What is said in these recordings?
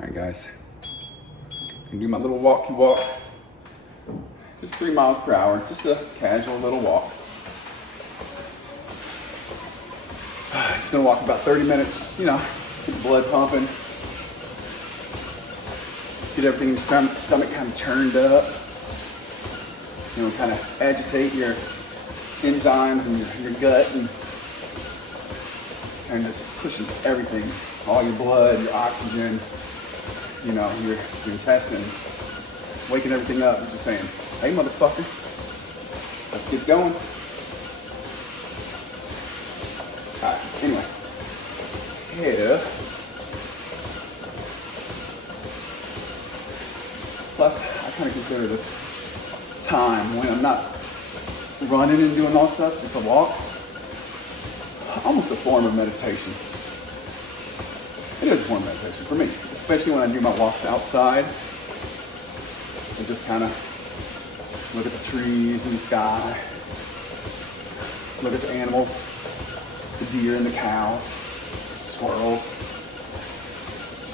All right, guys. I'm gonna do my little walkie walk. Just 3 miles per hour, just a casual little walk. Just gonna walk about 30 minutes, just, get the blood pumping. Get everything in your stomach kind of churned up. Kind of agitate your enzymes and your gut and just pushing everything, all your blood, your oxygen, your intestines, waking everything up and just saying, hey motherfucker, let's get going. Alright, anyway. Yeah. Plus, I kind of consider this time when I'm not running and doing all stuff, just a walk, almost a form of meditation. It is a form of meditation for me, especially when I do my walks outside. So just kind of look at the trees and the sky, look at the animals, the deer and the cows, squirrels,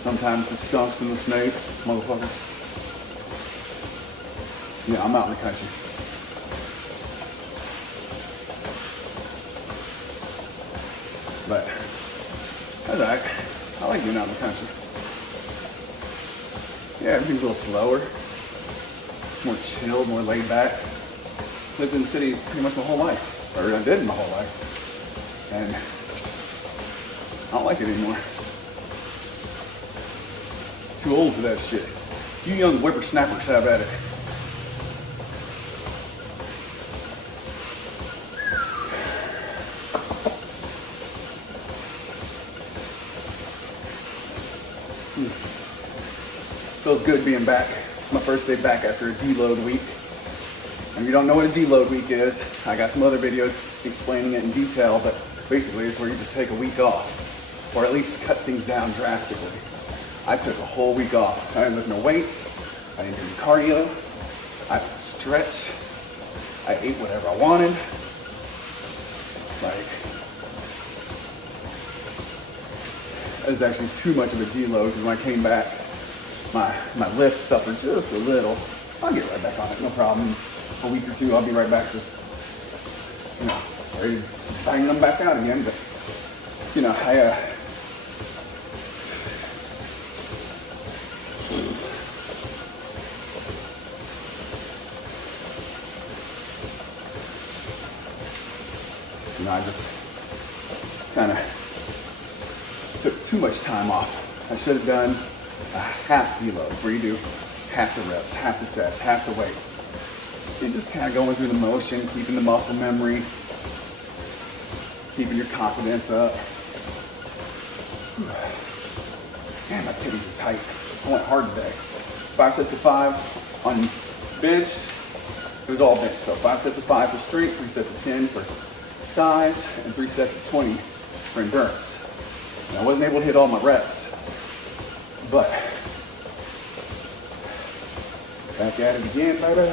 sometimes the skunks and the snakes, motherfuckers. Yeah, I'm out in the country. But that's all right. I like being out in the country. Yeah, everything's a little slower, more chilled, more laid back. Lived in the city pretty much my whole life, or I did my whole life, and I don't like it anymore. Too old for that shit. You young whippersnappers have at it. Feels good being back. It's my first day back after a deload week. And if you don't know what a deload week is, I got some other videos explaining it in detail, but basically it's where you just take a week off, or at least cut things down drastically. I took a whole week off. I didn't lift no weights, I didn't do any cardio, I didn't stretch, I ate whatever I wanted. It was actually too much of a deload because when I came back, my lifts suffered just a little. I'll get right back on it, no problem. A week or two, I'll be right back, just, ready to bang them back out again. But, I just kind of took too much time off. I should have done a half deload where you do half the reps, half the sets, half the weights. You're just kind of going through the motion, keeping the muscle memory, keeping your confidence up. Man, my titties are tight. I went hard today. 5 sets of 5 on bench. It was all bench. So 5 sets of 5 for strength, 3 sets of 10 for size, and 3 sets of 20 for endurance. And I wasn't able to hit all my reps, but back at it again, baby.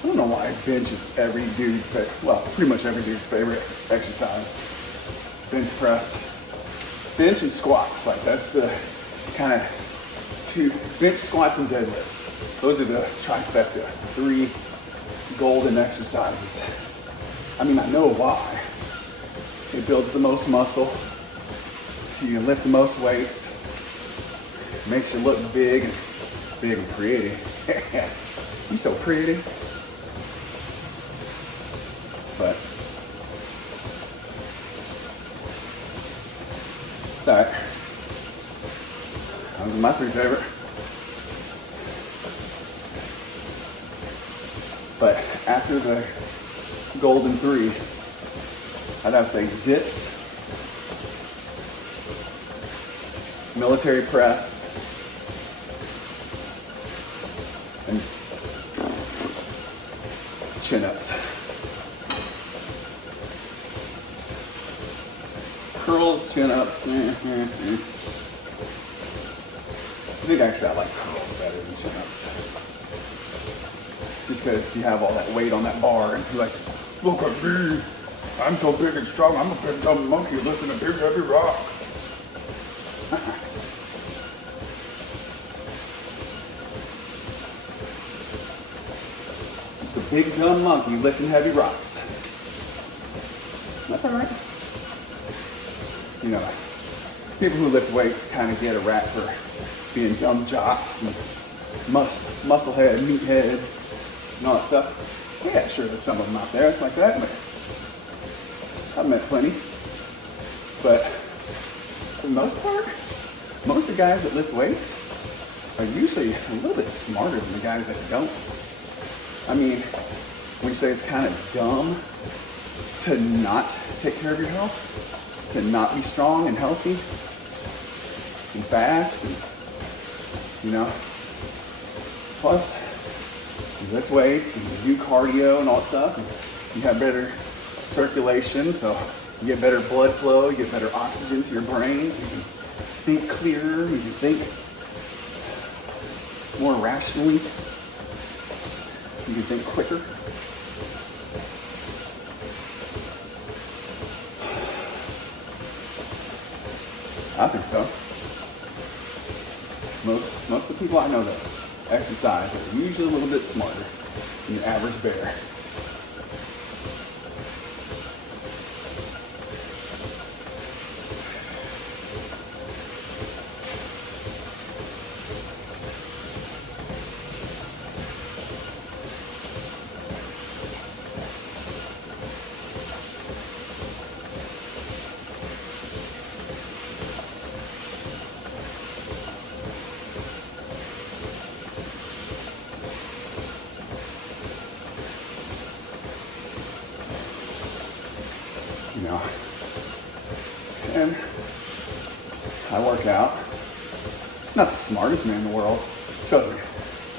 I don't know why bench is every dude's favorite, well, pretty much every dude's favorite exercise. Bench press. Bench and squats, that's the kind of two, bench, squats, and deadlifts. Those are the trifecta, 3 golden exercises. I mean, I know why. It builds the most muscle. You can lift the most weights. Makes you look big and pretty. You so pretty. But it's all right. Those are my 3 favorite. But after the golden 3, I'd have to say dips, military press, and chin-ups. curls, chin ups. I think actually I like curls better than chin ups. Just because you have all that weight on that bar and you're like, look at me. I'm so big and strong. I'm a big dumb monkey lifting a big heavy rock. Just a big dumb monkey lifting heavy rocks. That's all right. You know, people who lift weights kind of get a rap for being dumb jocks and musclehead, meatheads, and all that stuff. Yeah, sure, there's some of them out there like that, but I've met plenty. But for the most part, most of the guys that lift weights are usually a little bit smarter than the guys that don't. I mean, when you say it's kind of dumb to not take care of your health, to not be strong and healthy and fast, and you know, plus you lift weights and you do cardio and all that stuff, and you have better circulation, so you get better blood flow, you get better oxygen to your brains, you can think clearer, you can think more rationally, you can think quicker. I think so. Most of the people I know that exercise are usually a little bit smarter than the average bear. You know, and I work out. Not the smartest man in the world. Trust me,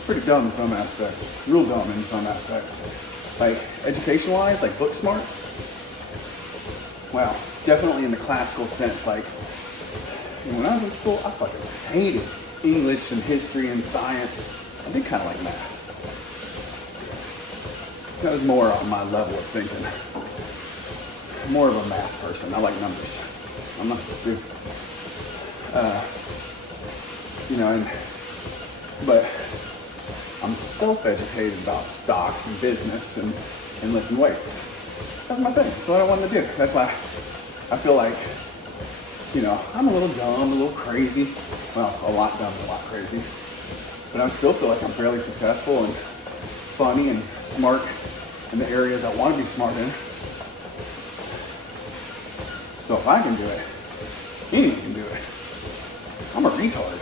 pretty dumb in some aspects. Real dumb in some aspects. Like education-wise, like book smarts. Well, definitely in the classical sense. Like when I was in school, I fucking hated English and history and science. I did kind of like math. That was more on my level of thinking. More of a math person. I like numbers. I'm not just do. You know, but I'm self-educated about stocks and business and lifting weights. That's my thing. That's what I wanted to do. That's why I feel like, you know, I'm a little dumb, a little crazy. Well, a lot dumb, a lot crazy. But I still feel like I'm fairly successful and funny and smart in the areas I want to be smart in. So if I can do it, anyone can do it. I'm a retard.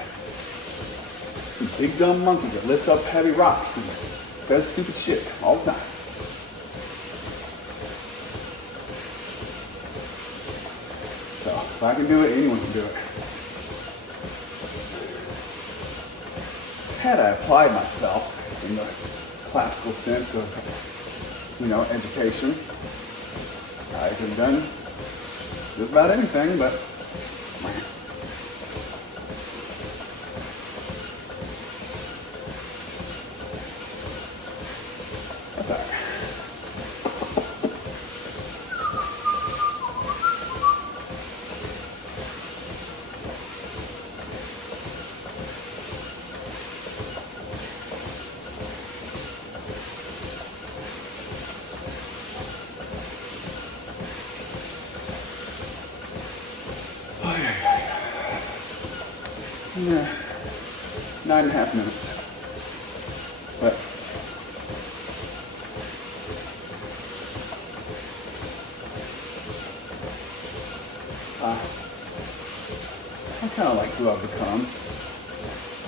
A big dumb monkey that lifts up heavy rocks and says stupid shit all the time. So if I can do it, anyone can do it. Had I applied myself in the classical sense of, you know, education, I could have done just about anything, but that's all right. Yeah, 9.5 minutes. But I kind of like who I've become.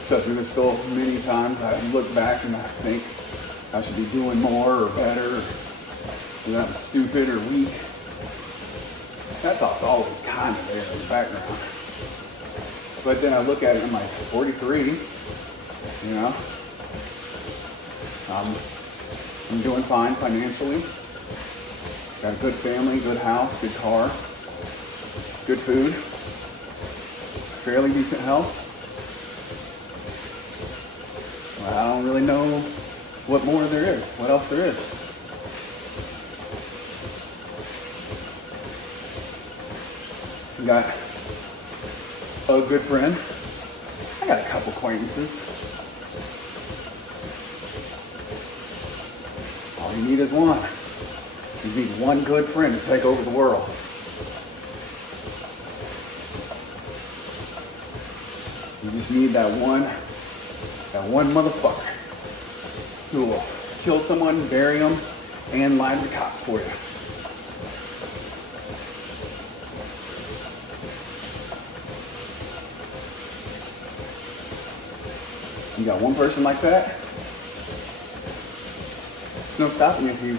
Trust me, there's still many times I look back and I think I should be doing more or better, or that I'm stupid or weak. That thought's always kind of there in the background. But then I look at it, I'm like, 43, you know, I'm doing fine financially, got a good family, good house, good car, good food, fairly decent health. Well, I don't really know what more there is, what else there is. You got a good friend. I got a couple acquaintances. All you need is one. You need one good friend to take over the world. You just need that one motherfucker who will kill someone, bury them, and lie to the cops for you. You got one person like that, there's no stopping if you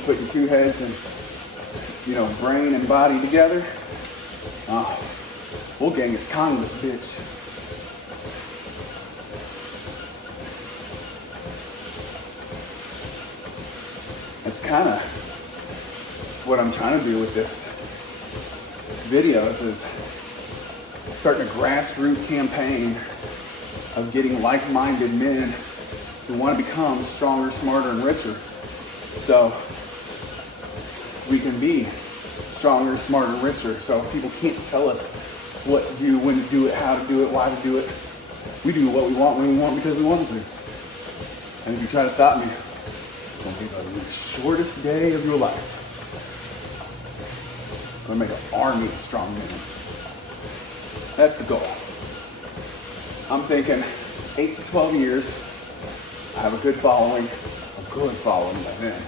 put your two heads and, brain and body together. We'll Genghis Khan this bitch. That's kind of what I'm trying to do with this videos, is starting a grassroots campaign of getting like-minded men who want to become stronger, smarter, and richer, so we can be stronger, smarter, and richer. So people can't tell us what to do, when to do it, how to do it, why to do it. We do what we want when we want because we want to. And if you try to stop me, it's going to be the shortest day of your life. I'm going to make an army of strong men. That's the goal. I'm thinking 8 to 12 years, I have a good following by then.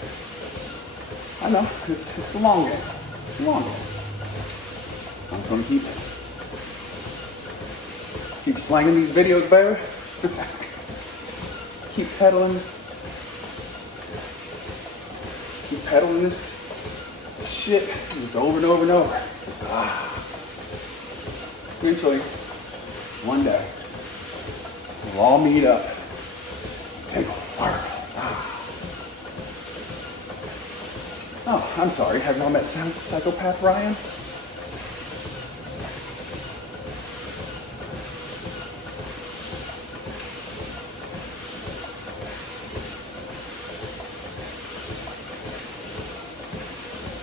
I know, it's the long game. It's the long game. I'm just gonna keep slanging these videos, baby. Keep pedaling. Just keep pedaling this shit just over and over and over. Eventually, one day, we'll all meet up, take over the world. Oh, I'm sorry. Have y'all met Psychopath Ryan?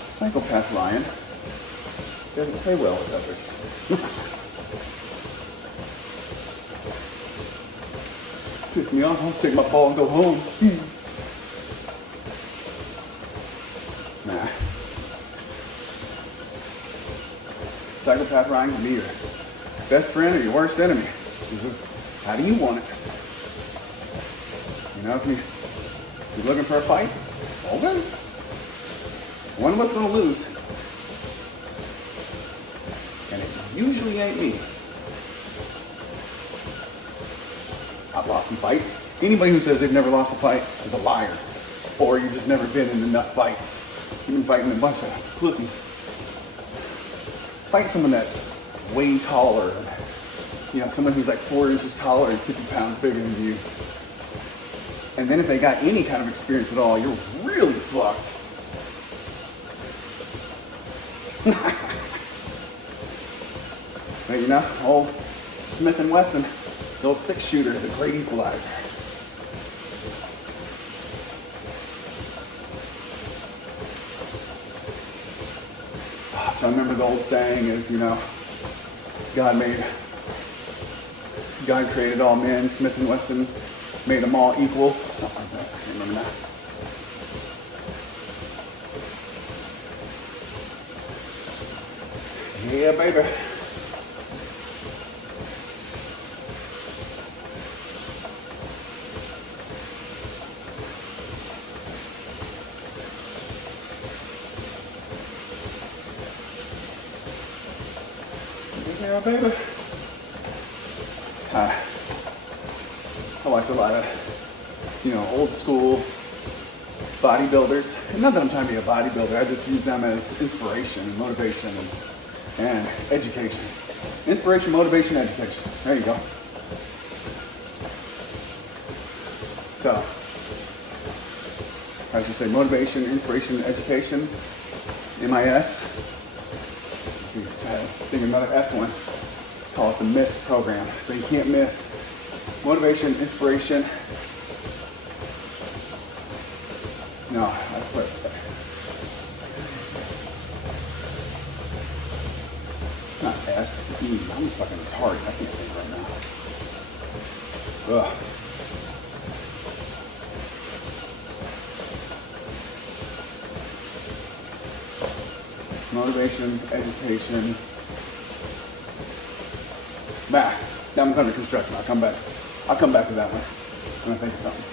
Psychopath Ryan doesn't play well with others. Piss me off, I'll take my ball and go home. Nah. Psychopath Ryan can be your best friend or your worst enemy. It's just, how do you want it? If you're looking for a fight, okay. One of us gonna lose. And it usually ain't me. I've lost some fights. Anybody who says they've never lost a fight is a liar. Or you've just never been in enough fights. You've been fighting a bunch of pussies. Fight someone that's way taller. Someone who's like 4 inches taller and 50 pounds bigger than you. And then if they got any kind of experience at all, you're really fucked. But old Smith & Wesson, the old 6-shooter, the great equalizer. So I remember the old saying is, God created all men, Smith & Wesson made them all equal, something like that. I can't remember now. Yeah, baby. Yeah, baby. I watch a lot of, old school bodybuilders. And not that I'm trying to be a bodybuilder, I just use them as inspiration and motivation and education. Inspiration, motivation, education. There you go. So, I should say motivation, inspiration, education, MIS. Let's see, I think another S one. Call it the MISS program. So you can't miss motivation, inspiration. No, I put not S, E. I'm fucking retarded. I can't think right now. Ugh. Motivation, education. Nah, that one's under construction. I'll come back to that one when I think of something.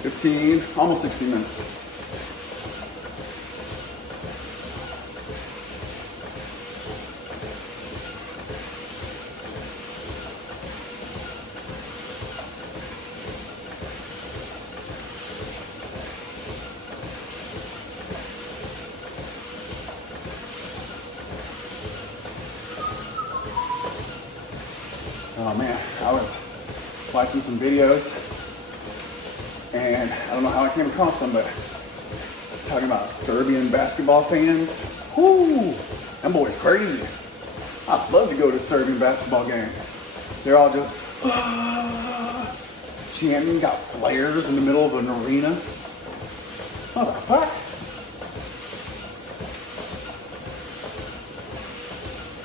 15, almost 16 minutes. Oh man, I was watching some videos and I don't know how I came across them, but talking about Serbian basketball fans. Whoo, them boys crazy. I'd love to go to a Serbian basketball game. They're all just chanting, got flares in the middle of an arena. What the fuck?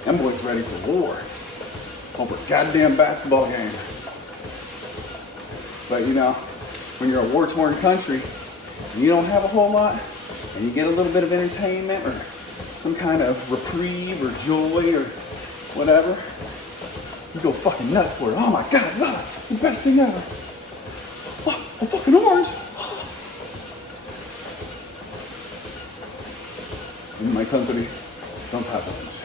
Them boys ready for war over a goddamn basketball game. But you know, when you're a war-torn country and you don't have a whole lot and you get a little bit of entertainment or some kind of reprieve or joy or whatever, you go fucking nuts for it. Oh my god, look, it's the best thing ever. Oh, a fucking orange. In my country, don't have orange.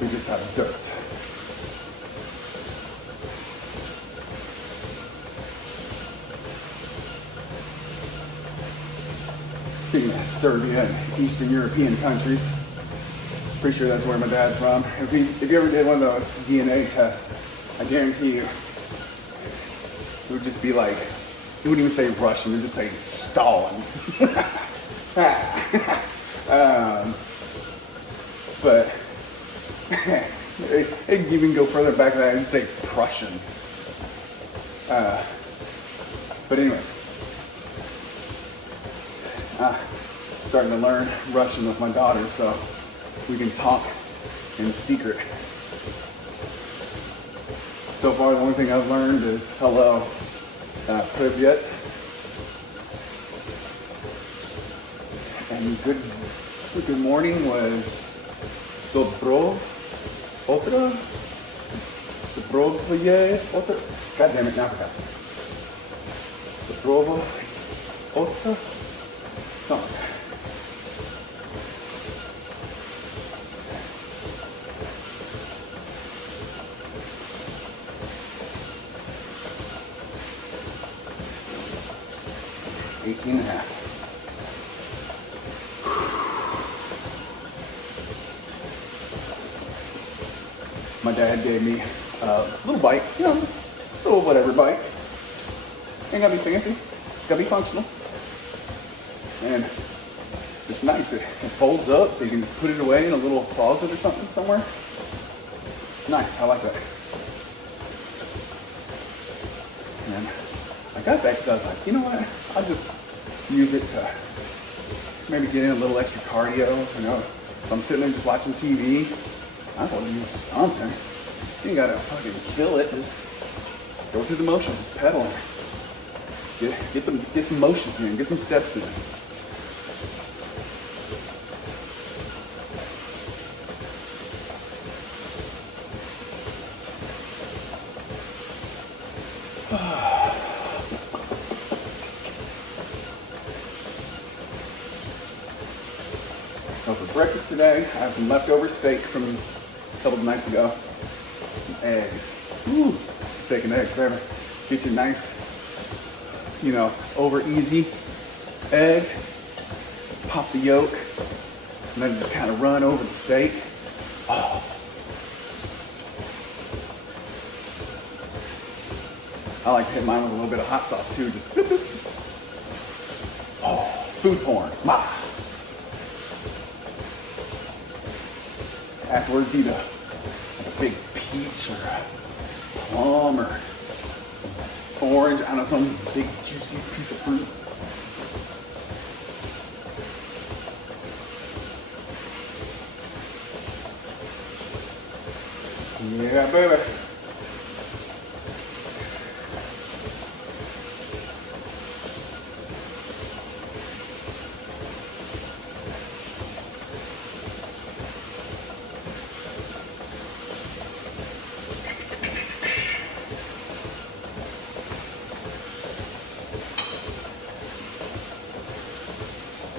We just have dirt. Speaking of Serbia and Eastern European countries, pretty sure that's where my dad's from. If you ever did one of those DNA tests, I guarantee you, it would just be like, it wouldn't even say Russian, it would just say Stalin. But it can even go further back than that and say Prussian. But anyways, starting to learn Russian with my daughter so we can talk in secret. So far, the only thing I've learned is hello, privyet, and good morning was dobro otra, dobroje otra. God damn it, now I forgot. Dobrovo otra, something. Eighteen and a half. My dad gave me a little bike, you know, just a little whatever bike. Ain't gotta be fancy, it's gotta be functional. And it's nice, it folds up so you can just put it away in a little closet or something somewhere. It's nice, I like that. And I got that because I was like, you know what, I'll just use it to maybe get in a little extra cardio, you know. If I'm sitting there just watching TV, I want to use something. You ain't gotta fucking kill it, just go through the motions, just pedaling. Get some motions in, get some steps in. So for breakfast today, I have some leftover steak from a couple of nights ago. Some eggs. Ooh, steak and eggs, baby. Get you a nice, you know, over easy egg. Pop the yolk, and then just kind of run over the steak. Oh. I like to hit mine with a little bit of hot sauce too. Just oh, food porn. afterwards eat like a big peach or a plum or orange, I don't know, some big juicy piece of fruit. Yeah, baby.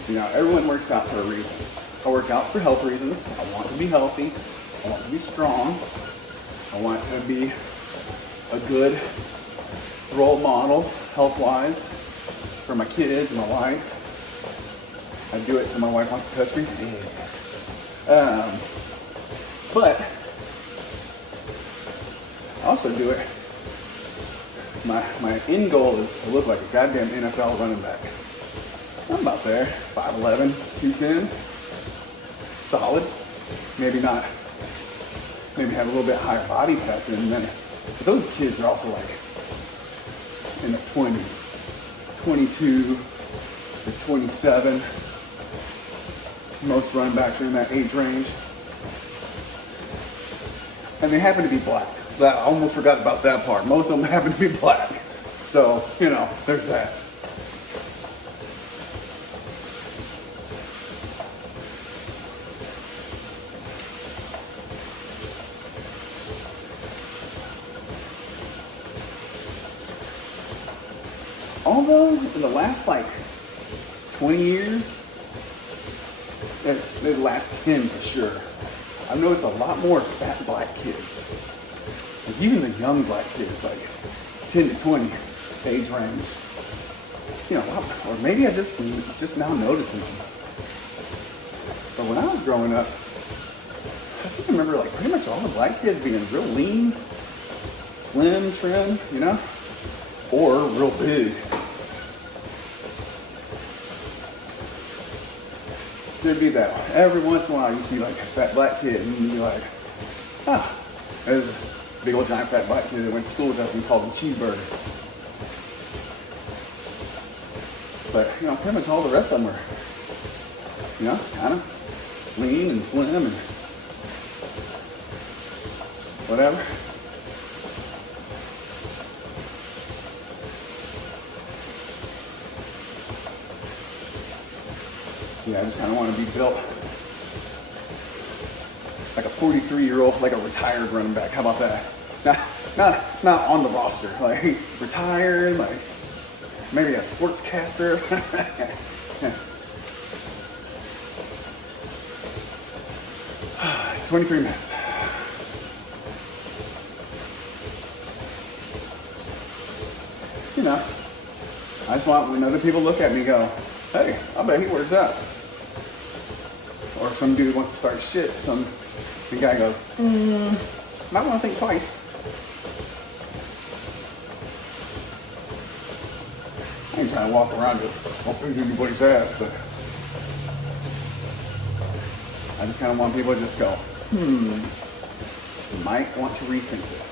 You know, everyone works out for a reason. I work out for health reasons. I want to be healthy. I want to be strong. I want to be a good role model, health-wise, for my kids and my wife. I do it so my wife wants to touch me. But I also do it. My end goal is to look like a goddamn NFL running back. I'm about there, 5'11", 210, solid. Maybe not, maybe have a little bit higher body fat than many. But those kids are also like in their 20s, 22 to 27. Most running backs are in that age range. And they happen to be black. I almost forgot about that part. Most of them happen to be black. So, you know, there's that. Although in the last like 20 years, the last 10 for sure, I've noticed a lot more fat black kids. Like even the young black kids, like 10 to 20 age range. You know, or maybe I just now noticing them. But when I was growing up, I still remember like pretty much all the black kids being real lean, slim, trim, you know, or real big. There'd be that. Every once in a while you see like a fat black kid and you'd be like, ah, there's a big old giant fat black kid that went to school with us and we called him Cheeseburger. But, you know, pretty much all the rest of them are, you know, kind of lean and slim and whatever. Yeah, I just kind of want to be built like a 43-year-old, like a retired running back. How about that? Not on the roster, like retired, like maybe a sportscaster. 23 minutes. You know, I just want when other people look at me and go, hey, I bet he works out. Or if some dude wants to start shit, the guy goes, might want to think twice. I ain't trying to walk around with anybody's ass, but I just kind of want people to just go, you might want to rethink this.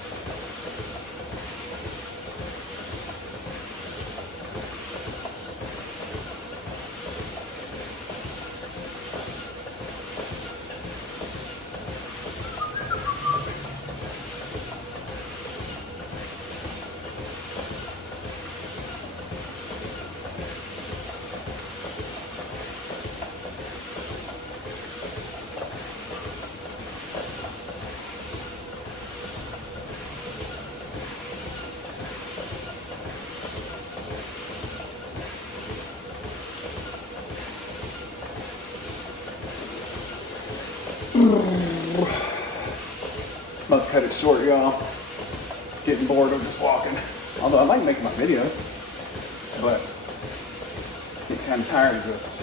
Must cut it short, y'all. Getting bored of just walking. Although I like making my videos, but get kind of tired of just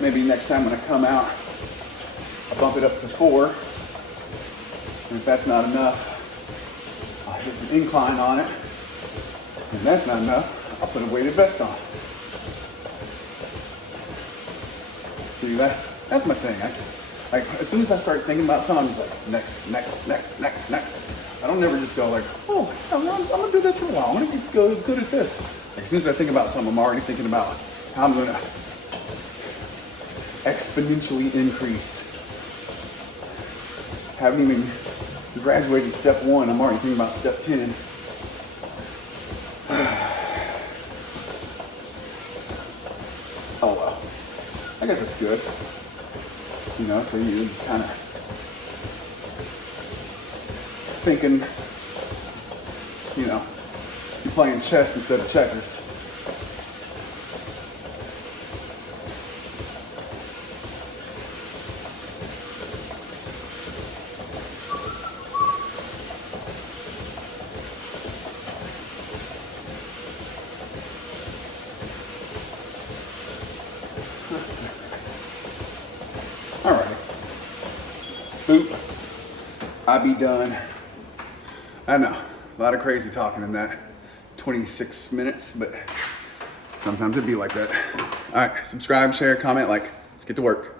Maybe next time when I come out, I'll bump it up to 4. And if that's not enough, I'll get some incline on it. And if that's not enough, I'll put a weighted vest on. See, that's my thing. Like, as soon as I start thinking about something, I'm just like, next. I don't never just go like, oh, I'm gonna do this for a while. I'm gonna go good at this. Like, as soon as I think about something, I'm already thinking about how I'm gonna exponentially increase. Haven't even graduated step 1. I'm already thinking about step 10. Oh well, I guess that's good. You know, so you just kind of thinking, you know, you're playing chess instead of checkers. All right. Boop. I be done. I know, a lot of crazy talking in that 26 minutes, but sometimes it'd be like that. All right, subscribe, share, comment, like. Let's get to work.